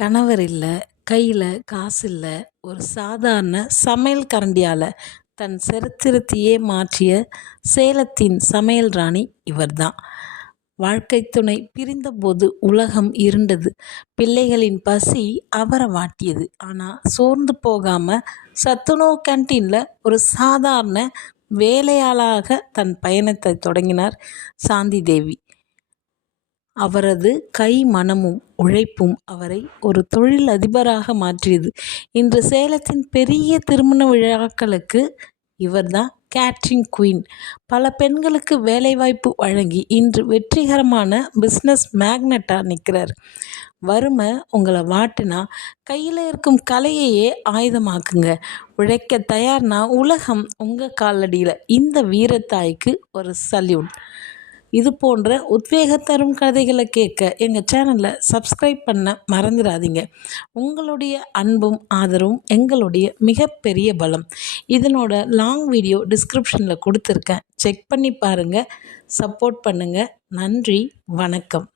கணவர் இல்ல, கையில காசு இல்ல, ஒரு சாதாரண சமையல் கரண்டியால தன் சரித்திரத்தையே மாற்றிய சேலத்தின் சமையல் ராணி இவர்தான். வாழ்க்கைத் துணை பிரிந்தபோது உலகம் இருண்டது. பிள்ளைகளின் பசி அவரை வாட்டியது. ஆனா சோர்ந்து போகாம சத்துணவு கேன்டீன்ல ஒரு சாதாரண வேலையாளாக தன் பயணத்தை தொடங்கினார் சாந்தி தேவி. அவரது கை மனமும் உழைப்பும் அவரை ஒரு தொழில் அதிபராக மாற்றியது. இன்று சேலத்தின் பெரிய திருமண விழாக்களுக்கு இவர்தான் கேட்ரிங் குயின். பல பெண்களுக்கு வேலைவாய்ப்பு வழங்கி இன்று வெற்றிகரமான பிஸ்னஸ் மேக்னட்டாக நிற்கிறார். வறுமை உங்களை வாட்டுனா கையில் இருக்கும் கலையையே ஆயுதமாக்குங்க. உழைக்க தயார்னா உலகம் உங்கள் காலடியில். இந்த வீரத்தாய்க்கு ஒரு சல்யூட். இது போன்ற உத்வேகம் தரும் கதைகளை கேட்க எங்கள் சேனலை சப்ஸ்கிரைப் பண்ண மறந்துடாதீங்க. உங்களுடைய அன்பும் ஆதரவும் எங்களுடைய மிகப்பெரிய பலம். இதனோட லாங் வீடியோ டிஸ்கிரிப்ஷனில் கொடுத்துருக்கேன். செக் பண்ணி பாருங்கள். சப்போர்ட் பண்ணுங்கள். நன்றி. வணக்கம்.